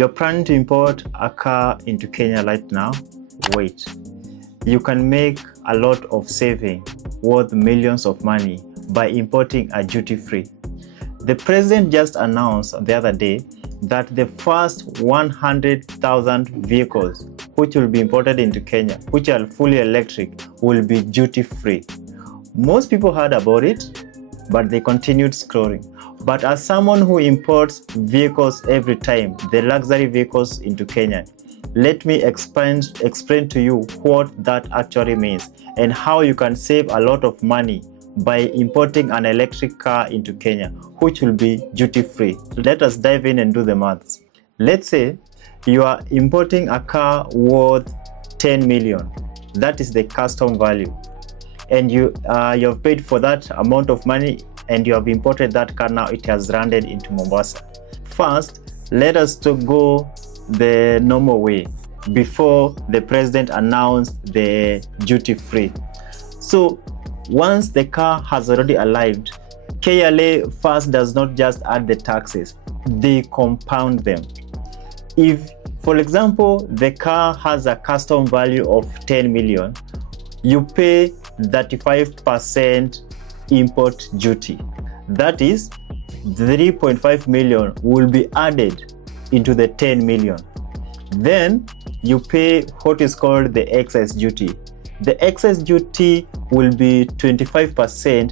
You're planning to import a car into Kenya right now? Wait. You can make a lot of saving worth millions of money by importing a duty-free. The president just announced the other day that the first 100,000 vehicles which will be imported into Kenya, which are fully electric, will be duty-free. Most people heard about it, but they continued scrolling. But as someone who imports vehicles every time, the luxury vehicles into Kenya, let me explain to you what that actually means and how you can save a lot of money by importing an electric car into Kenya, which will be duty-free. Let us dive in and do the maths. Let's say you are importing a car worth 10 million. That is the custom value. And you have paid for that amount of money and you have imported that car. Now it has landed into Mombasa. First, let us go the normal way before the president announced the duty-free. So once the car has already arrived, KRA first does not just add the taxes, they compound them. If, for example, the car has a custom value of 10 million, you pay 35% import duty. That is 3.5 million will be added into the 10 million. Then you pay what is called the excess duty. The excess duty will be 25%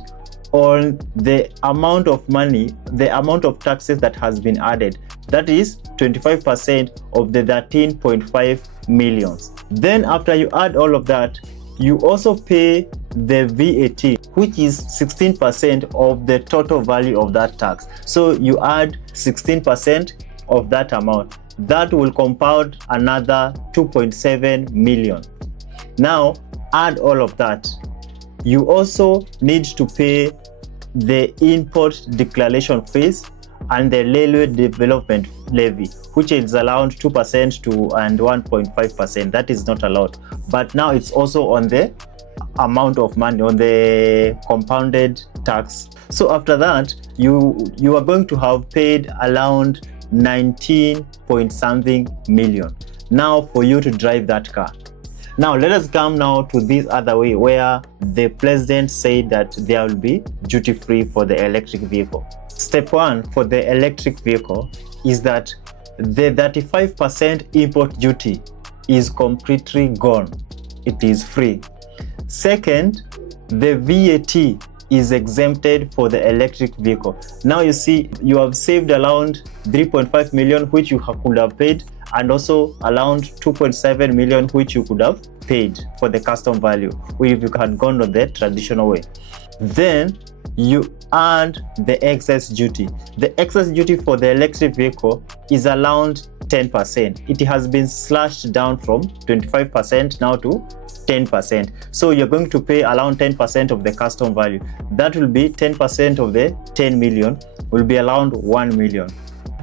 on the amount of money, the amount of taxes that has been added. That is 25% of the 13.5 millions. Then after you add all of that, you also pay the VAT, which is 16% of the total value of that tax. So you add 16% of that amount. That will compound another 2.7 million. Now add all of that. You also need to pay the import declaration fees and the railway development levy, which is around 2% to and 1.5%. That is not allowed, but now it's also on the amount of money, on the compounded tax. So after that, you are going to have paid around 19 point something million now for you to drive that car. Now let us come now to this other way where the president said that there will be duty free for the electric vehicle. Step one for the electric vehicle is that the 35% import duty is completely gone. It is free. Second, the VAT is exempted for the electric vehicle. Now you see you have saved around 3.5 million which you could have paid, and also around 2.7 million which you could have paid for the custom value if you had gone on the traditional way. Then you add the excess duty. The excess duty for the electric vehicle is around 10%. It has been slashed down from 25% now to 10%. So you're going to pay around 10% of the custom value. That will be 10% of the 10 million will be around 1 million.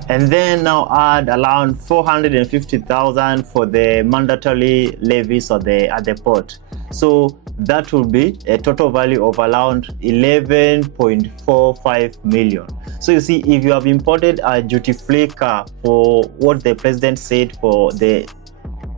And then now add around 450,000 for the mandatory levies at the port. So that will be a total value of around 11.45 million. So you see, if you have imported a duty-free car for what the president said for the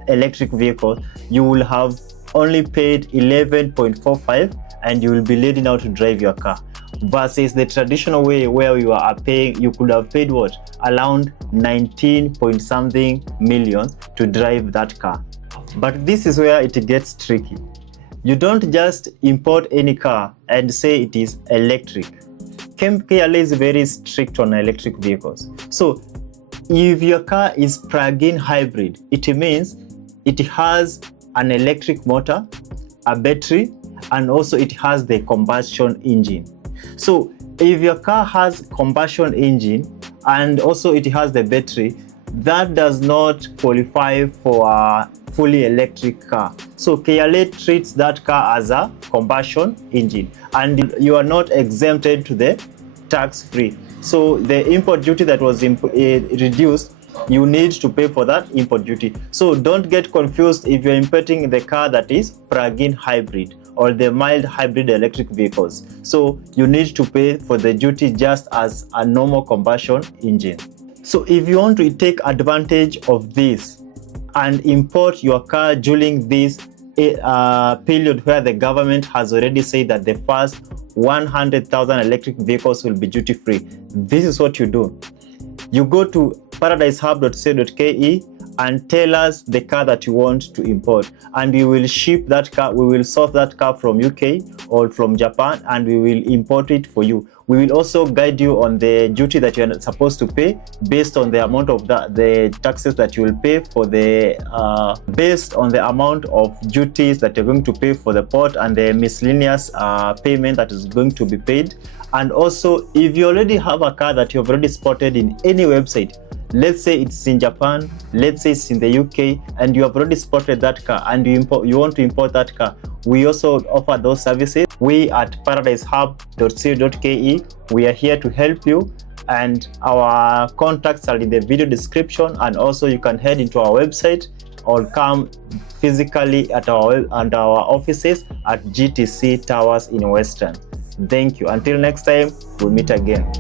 electric vehicle, you will have only paid 11.45 and you will be leading out to drive your car, versus the traditional way where you are paying, you could have paid what, around 19 point something million to drive that car. But this is where it gets tricky. You don't just import any car and say it is electric. KRA is very strict on electric vehicles. So if your car is plug-in hybrid, it means it has an electric motor, a battery, and also it has the combustion engine. So if your car has combustion engine and also it has the battery, that does not qualify for a fully electric car. So KRA treats that car as a combustion engine and you are not exempted to the tax free. So the import duty that was reduced, you need to pay for that import duty. So don't get confused if you're importing the car that is plug-in hybrid or the mild hybrid electric vehicles. So you need to pay for the duty just as a normal combustion engine. So if you want to take advantage of this and import your car during this period where the government has already said that the first 100,000 electric vehicles will be duty free, this is what you do. You go to paradisehub.co.ke and tell us the car that you want to import, and we will ship that car. We will source that car from UK or from Japan, and we will import it for you. We will also guide you on the duty that you are supposed to pay based on the amount of the taxes that you will pay for the based on the amount of duties that you're going to pay for the port and the miscellaneous payment that is going to be paid. And also, if you already have a car that you have already spotted in any website, let's say it's in Japan, let's say it's in the UK, and you have already spotted that car and you want to import that car, we also offer those services. We at paradisehub.co.ke, we are here to help you, and our contacts are in the video description, and also you can head into our website or come physically at our offices at GTC Towers in Western. Thank you. Until next time, we'll meet again.